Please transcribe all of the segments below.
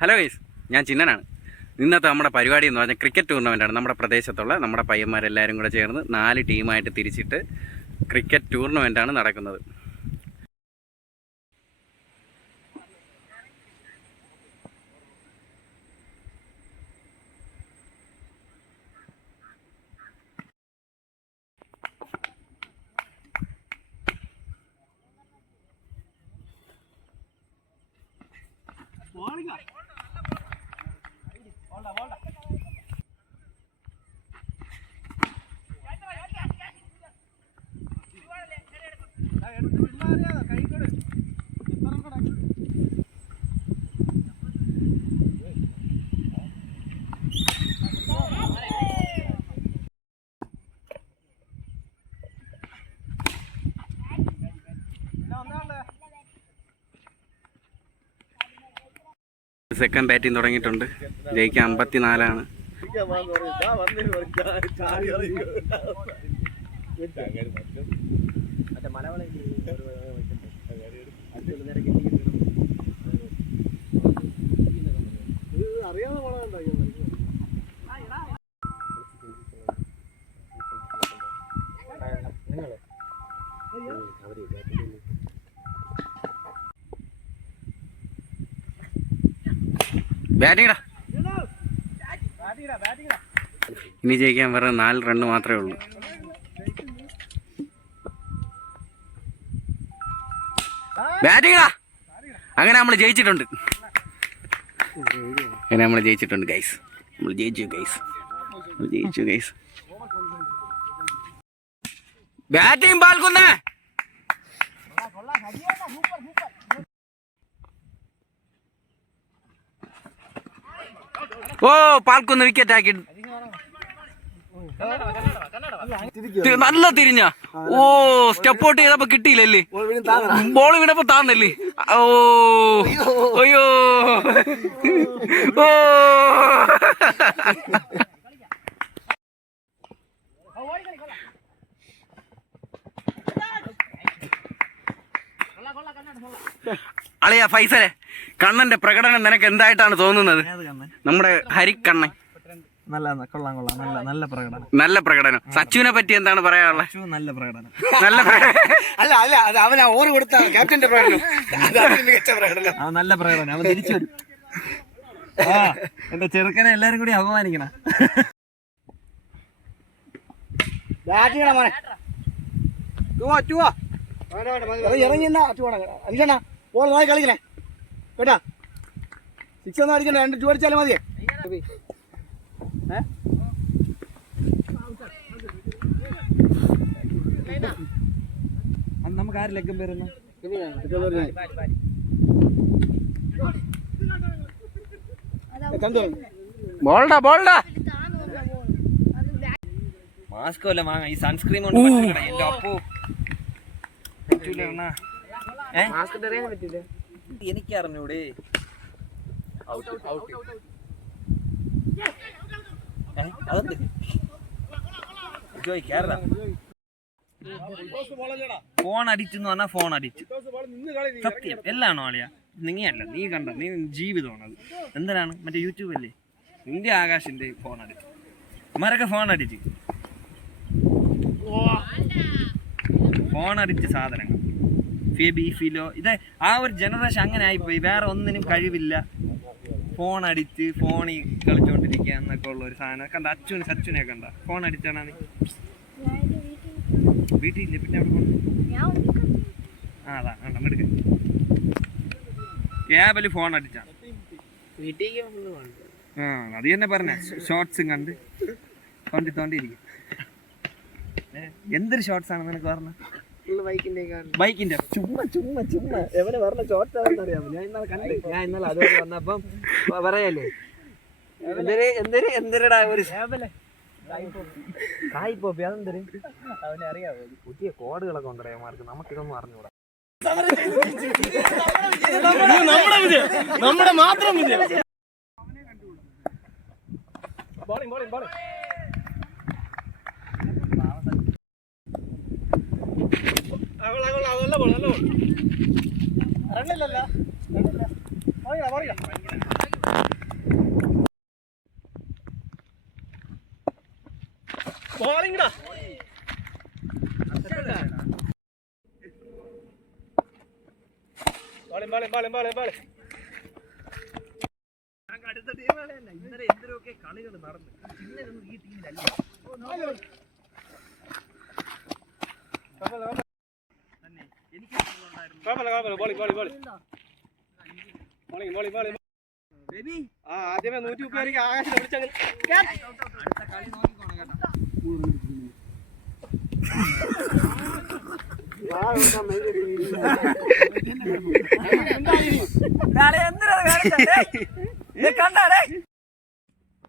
Hello guys ഞാൻ ചിന്നനാണ്. ഇന്നത്തെ നമ്മുടെ പരിപാടി എന്ന് പറഞ്ഞാൽ ക്രിക്കറ്റ് ടൂർണമെന്റാണ് നമ്മുടെ പ്രദേശത്തുള്ള നമ്മുടെ പയ്യന്മാരെല്ലാവരും കൂടെ ചേർന്ന് നാല് ടീമായിട്ട് തിരിച്ചിട്ട് ക്രിക്കറ്റ് ടൂർണമെന്റാണ് നടക്കുന്നത്. സെക്കൻഡ് ബാറ്റിംഗ് തുടങ്ങിയിട്ടുണ്ട്. ജയിക്ക് അമ്പത്തിനാലാണ്. ബാറ്റിംഗടാ ഇനി ജയിക്കാൻ വേറെ നാല് റണ്ണ് മാത്രമേ ഉള്ളൂ. ബാറ്റിംഗടാ അങ്ങനെ നമ്മൾ ജയിച്ചിട്ടുണ്ട്. അങ്ങനെ നമ്മൾ ജയിച്ചിട്ടുണ്ട് ഗൈസ് നമ്മൾ ജയിച്ചു ഗൈസ് നമ്മൾ ജയിച്ചു ഗൈസ് ബാറ്റിംഗ് പാൽക്കുന്നേ ഓ പാൽക്കുന്ന് വിക്കറ്റ് ആക്കി. നല്ല തിരിഞ്ഞ. ഓ സ്റ്റെപ്പ് ഔട്ട് ചെയ്തപ്പോ കിട്ടിയില്ലല്ലേ? ബോൾ വീണപ്പോ താന്നല്ലേ? ഓ അയ്യോ. ഓ. അളിയ ഫൈസലെ. കണ്ണന്റെ പ്രകടനം നിനക്ക് എന്തായിട്ടാണ് തോന്നുന്നത്? നമ്മുടെ ഹരിക്കണ്ണൻ. നല്ല കൊള്ളാം കൊള്ളാം. നല്ല നല്ല പ്രകടനം. നല്ല പ്രകടനം. സച്ചുവിനെ പറ്റി എന്താണ് പറയാനുള്ളത്? സച്ചു നല്ല പ്രകടനം. നല്ല പ്രകടനം. അല്ല അല്ല അത് അവൻ ഓർ കൊടുത്ത ക്യാപ്റ്റന്റെ പ്രകടനം. മികച്ച പ്രകടനം. അവൻ നല്ല പ്രകടനം. അവൻ തിരിച്ചു വരും. ആ എന്റെ ചെറുക്കനെ എല്ലാരും കൂടി അപമാനിക്കണ. ബാറ്റിങ്ങടാ മോനെ. ടൂവാ ടൂവാ ഇറങ്ങി എന്നാ അച്ഛനാ അഞ്ചണ്ണ ഓൾ നോക്കി കളിക്കണേ. കേട്ടാ? സിക്സ് ഒന്നും അടിക്കണ്ട രണ്ട് ടൂ അടിച്ചാലും മതിയേ? നമുക്ക് ആര് ലഗ്ഗം പേരുന്നു? ബോൾഡാ ബോൾഡാ. മാസ്ക് വല്ല വാങ്ങ. ഈ സൺസ്ക്രീം കൊണ്ട് പറ്റില്ലടാ, എന്റെ അപ്പോ. പറ്റൂല അണ്ണാ. ഏ? എനിക്ക് അറിഞ്ഞൂടെ? ജോയ് കേരള ഫോൺ അടിച്ചെന്ന് പറഞ്ഞാൽ ഫോൺ അടിച്ചു സത്യം. എല്ലാണോ ആളിയാ? നീയല്ല നീ കണ്ട നീ ജീവിതമാണ് അത് എന്തിനാണ്? മറ്റേ യൂട്യൂബ് അല്ലേ? നിന്റെ ആകാശിന്റെ ഫോൺ അടിച്ചു അമ്മരൊക്കെ ഫോൺ അടിച്ച് ഫോൺ അടിച്ച് സാധനങ്ങൾ. ഫിബി ഫിലോ ഇത് ആ ഒരു ജനറേഷൻ അങ്ങനെ ആയിപ്പോയി. വേറെ ഒന്നിനും കഴിവില്ല. ഫോൺ അടിച്ച് ഫോണിൽ കളിച്ചുകൊണ്ടിരിക്കുക എന്നൊക്കെ ഉള്ള ഒരു സാധനം. കണ്ട? അച്ഛനും സച്ചുനെ കണ്ട? ഫോൺ അടിച്ചാണ് നീ? വീട്ടിലില്ല? പിന്നെ അവിടെ കൊണ്ട് ആ അതാ. കണ്ട മെടുക്ക ക്യാബിൽ ഫോൺ അടിച്ചാ. ആ അത് തന്നെ പറഞ്ഞ. ഷോർട്സും കണ്ട്. തോണ്ടി തോണ്ടിയിരിക്കും. എന്തൊരു ഷോർട്സ് ആണ് നിനക്ക് പറഞ്ഞ ബൈക്കിന്റെ ചുമ്മാ ചുമ്മാ ചുമ്മാ. എവനെ പറഞ്ഞ അറിയാമോ? ഞാൻ ഇന്നലെ കണ്ടു. ഞാൻ ഇന്നലെ അതുപോലെ വന്നപ്പം പറയല്ലേ? എന്തൊരു എന്തൊരു എന്തൊരുടാ ഒരു അതെന്തൊരു? പുതിയ കോഡുകളൊക്കെ ഉണ്ടോ മാർക്ക് നമുക്കിതൊന്നും അറിഞ്ഞൂടാ. നമ്മുടെ മാത്രം വിജയം. Bowling bowling bowling bowling bowling bowling അടുത്ത ടീമുകളെ അല്ല. ഇന്നലെ എന്തിനൊക്കെ കളികൾ നടന്നു. ഇന്നലെ ഒന്നും ഈ ടീമിലല്ല ആദ്യമേ നൂറ്റി മുപ്പത് ആകാശം വിളിച്ചങ്ങ്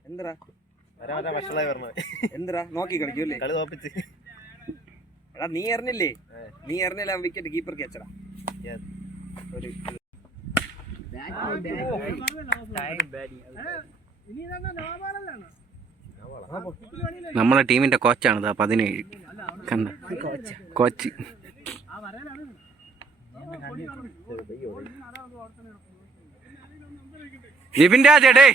എന്താ വരാതെ വഷളായി പറഞ്ഞത് എന്താ നോക്കി കളിക്കൂല്ലേ കളി തോപ്പിച്ച്. എടാ നീ എറിഞ്ഞില്ലേ നീ എറിഞ്ഞില്ല വിക്കറ്റ് കീപ്പർ ക്യാച്ചറാ ഒരു നമ്മളെ ടീമിന്റെ കോച്ചാണിത് പതിനേഴ്. കണ്ട? കോച്ച്. വിപിൻ രാജടേ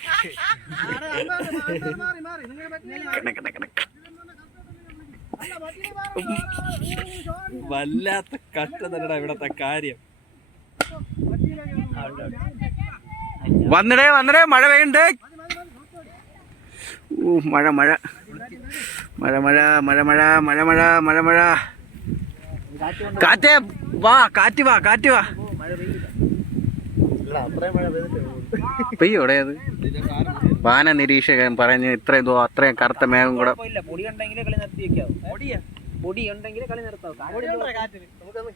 വല്ലാത്ത കഷ്ടം തന്നെടാ ഇവിടത്തെ കാര്യം. വന്നിടേ വന്നിടേ മഴ പെയ്യണ്ട്? ഓ മഴ മഴ. മഴ മഴ മഴ മഴ മഴ മഴ മഴ മഴ. കാറ്റേ വാ കാറ്റ് വാ കാറ്റ് വാ. പെയ്യോടെ അത്? വാന നിരീക്ഷകൻ പറഞ്ഞു ഇത്രയും ഇതോ അത്രയും കറുത്ത മേഘം കൂടെ. പൊടി ഉണ്ടെങ്കിലേ കളി പൊടി ഉണ്ടെങ്കിലേ കളി നിർത്താവും. നമുക്കൊന്ന്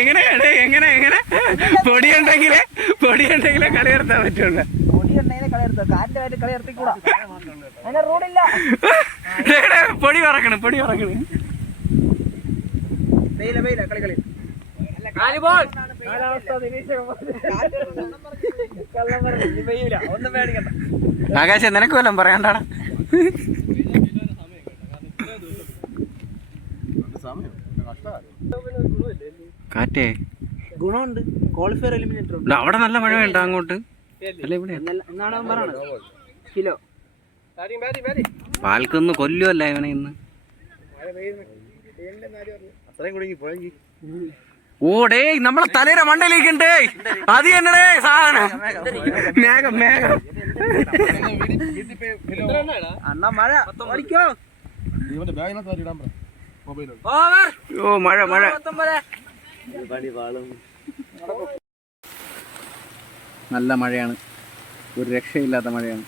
എങ്ങനെ? എങ്ങനെ പൊടി ഉണ്ടെങ്കിലേ പൊടി ഉണ്ടെങ്കിലേ കളി നിർത്താൻ പറ്റുള്ളൂ. പൊടി പറക്കണം പൊടി പറക്കണം. കളി കളി ആകാശം നിനക്ക് വല്ലതും പറയാണ്ടാടാ. കാറ്റേ. ഗുണമുണ്ട്. ക്വാളിഫയർ എലിമിനേറ്റർ ഉണ്ട് അവിടെ നല്ല മഴ വേണ്ട അങ്ങോട്ട്? അല്ല ഇവിടെ. എന്നാണ് അവൻ പറയണത്? കിലോ. പാൽക്കൊന്ന് കൊല്ലുമല്ല ഇവനെ ഇന്ന്? അത്രയും കുടുങ്ങി പോയെങ്കിൽ ഓടേ നമ്മളെ തലേര മണ്ടയിലേക്ക് ഉണ്ട് അത് തന്നെടേ സാധനം. മേഘം മേഘം. അണ്ണ മഴ. ഓ മഴ മഴ. നല്ല മഴയാണ്. ഒരു രക്ഷയില്ലാത്ത മഴയാണ്.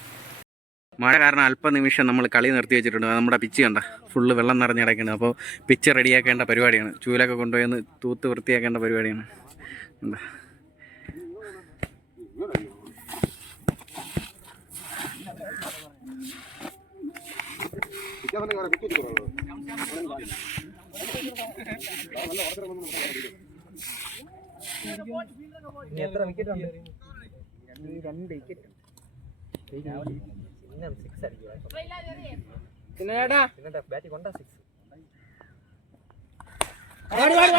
മഴ കാരണം അല്പനിമിഷം നമ്മൾ കളി നിർത്തി വെച്ചിട്ടുണ്ട്. നമ്മുടെ പിച്ച് കണ്ട. ഫുള്ള് വെള്ളം നിറഞ്ഞ് കിടക്കുന്നത് അപ്പോൾ പിച്ച് റെഡിയാക്കേണ്ട പരിപാടിയാണ്. ചൂലൊക്കെ കൊണ്ടുപോയി ഒന്ന് തൂത്ത് വൃത്തിയാക്കേണ്ട പരിപാടിയാണ്. എന്താ? എത്ര വിക്കറ്റ് ഉണ്ട്? രണ്ട് വിക്കറ്റ് சின்ன சிக்ஸ் அடிக்கிறாங்க சின்னடா சின்னடா பேட்டிங் கொண்டா சிக்ஸ் வாடி வாடி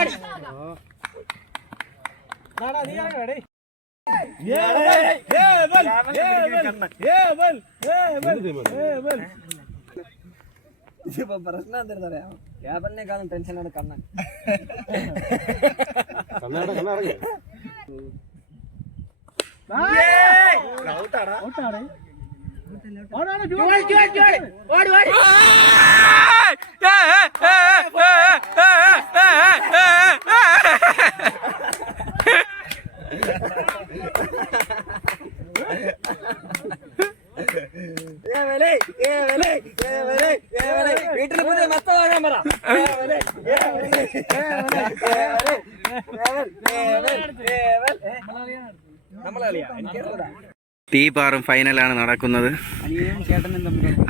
ಟೆನ್ಷನ್ ಆಡ ಕನ್ನಡ വീട്ടിൽ പുതിയ മത്ത വാങ്ങാൻ പറ നമ്മളറിയാം എനിക്കറിയാം. തീപാറും ഫൈനലാണ് നടക്കുന്നത്.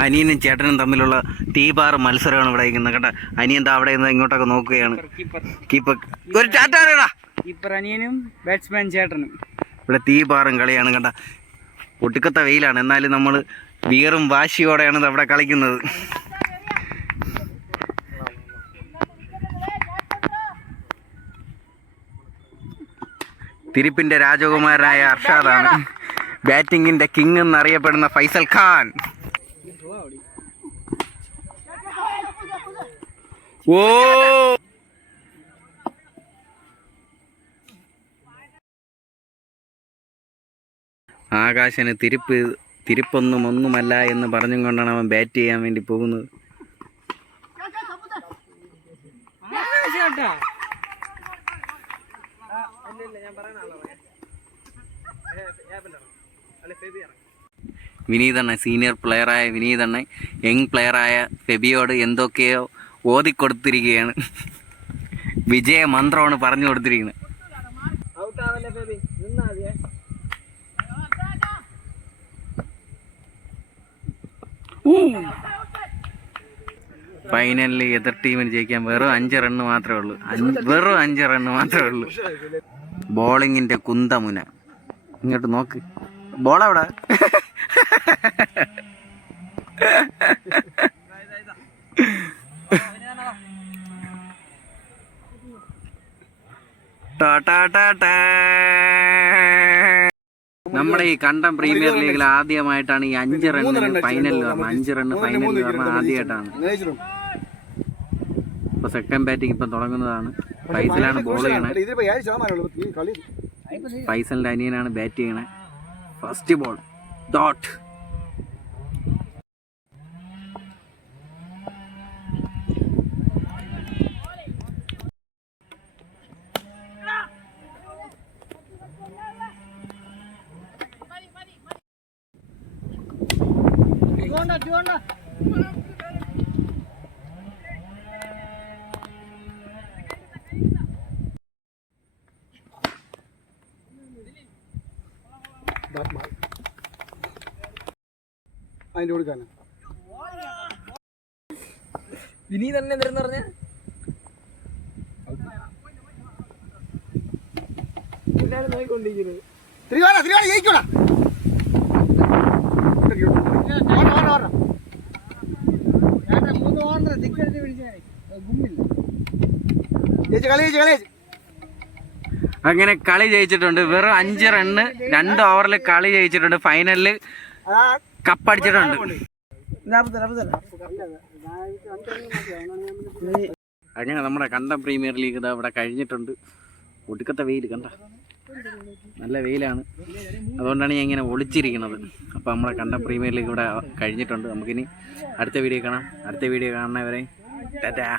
അനിയനും ചേട്ടനും തമ്മിലുള്ള തീപാറ് മത്സരമാണ് ഇവിടെ ഇരിക്കുന്നത്. കേട്ടോ അനിയൻ താ അവിടെ നിന്ന് ഇങ്ങോട്ടൊക്കെ നോക്കുകയാണ്. കീപ്പർ ഒരു ടാറ്റ അറിയടാ കീപ്പർ അനിയനും ബാറ്റ്സ്മാൻ ചേട്ടനും. ഇവിടെ തീപാറും കളിയാണ്. കേട്ടോ ഒടുക്കത്തെ വെയിലാണ്. എന്നാലും നമ്മൾ വീറും വാശിയോടെയാണ് അവിടെ കളിക്കുന്നത്. തിരുപ്പിന്റെ രാജകുമാരനായ അർഷാദാണ്. ബാറ്റിങ്ങിന്റെ കിങ് എന്നറിയപ്പെടുന്ന ഫൈസൽ ഖാൻ ഓ ആകാശന് തിരിപ്പ് തിരിപ്പൊന്നും ഒന്നുമല്ല എന്ന് പറഞ്ഞും കൊണ്ടാണ് അവൻ ബാറ്റ് ചെയ്യാൻ വേണ്ടി പോകുന്നത് വിനീതണ്ണ സീനിയർ പ്ലെയറായ വിനീതണ്ണ യങ് പ്ലെയറായ ഫെബിയോട് എന്തൊക്കെയോ ഓതിക്കൊടുത്തിരിക്കുകയാണ്. വിജയ മന്ത്രമാണ് പറഞ്ഞു കൊടുത്തിരിക്കുന്നത്. ഫൈനലിൽ എതിർ ടീമിന് ജയിക്കാൻ വെറും അഞ്ച് റണ്ണ് മാത്രമേ ഉള്ളൂ. വെറും അഞ്ച് റണ്ണ് മാത്രമേ ഉള്ളൂ. ബോളിങ്ങിന്റെ കുന്തമുന. ഇങ്ങോട്ട് നോക്ക്. ബോൾ എവിടെ ടാ ടാ ടാ ടാ. നമ്മുടെ ഈ കണ്ടം പ്രീമിയർ ലീഗിൽ ആദ്യമായിട്ടാണ് ഈ അഞ്ച് റണ്ണിന് ഫൈനലിൽ പറഞ്ഞത് അഞ്ച് റണ്ണ് ഫൈനലിൽ പറഞ്ഞത് ആദ്യമായിട്ടാണ്. ഇപ്പൊ സെക്കൻഡ് ബാറ്റിംഗ് ഇപ്പം തുടങ്ങുന്നതാണ്. ഫൈസലാണ് ബോൾ ചെയ്യണേ. ഫൈസലിന്റെ അനിയനാണ് ബാറ്റ് ചെയ്യണേ. First ball dot Joanna, Joanna. അതിന്റെ കൊടുക്കാനാ. വിനീ തന്നെ എന്തായിരുന്നു പറഞ്ഞ? തിരുവാണ തിരുവാണ ജയിക്കൂടാ. അങ്ങനെ കളി ജയിച്ചിട്ടുണ്ട്. വെറും അഞ്ച് റണ്ണ് രണ്ട് ഓവറിൽ കളി ജയിച്ചിട്ടുണ്ട്. ഫൈനലിൽ ആ കപ്പടിച്ചിട്ടുണ്ട്. അങ്ങനെ നമ്മുടെ കണ്ട പ്രീമിയർ ലീഗ് ഇതാ ഇവിടെ കഴിഞ്ഞിട്ടുണ്ട്. ഒടുക്കത്തെ വെയിൽ കണ്ട. നല്ല വെയിലാണ്. അതുകൊണ്ടാണ് ഞാൻ ഇങ്ങനെ ഒളിച്ചിരിക്കുന്നത്. അപ്പോൾ നമ്മുടെ കണ്ട പ്രീമിയർ ലീഗ് ഇവിടെ കഴിഞ്ഞിട്ടുണ്ട്. നമുക്കിനി അടുത്ത വീഡിയോ കാണാം. അടുത്ത വീഡിയോ കാണുന്നവരെ ടാറ്റാ.